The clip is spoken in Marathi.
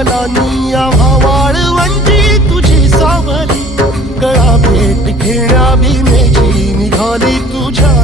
पावलांनी आम्हा वाळवंटी तुझी सावली, गळा भेट घेण्या भीमेची निघाली तुझ्या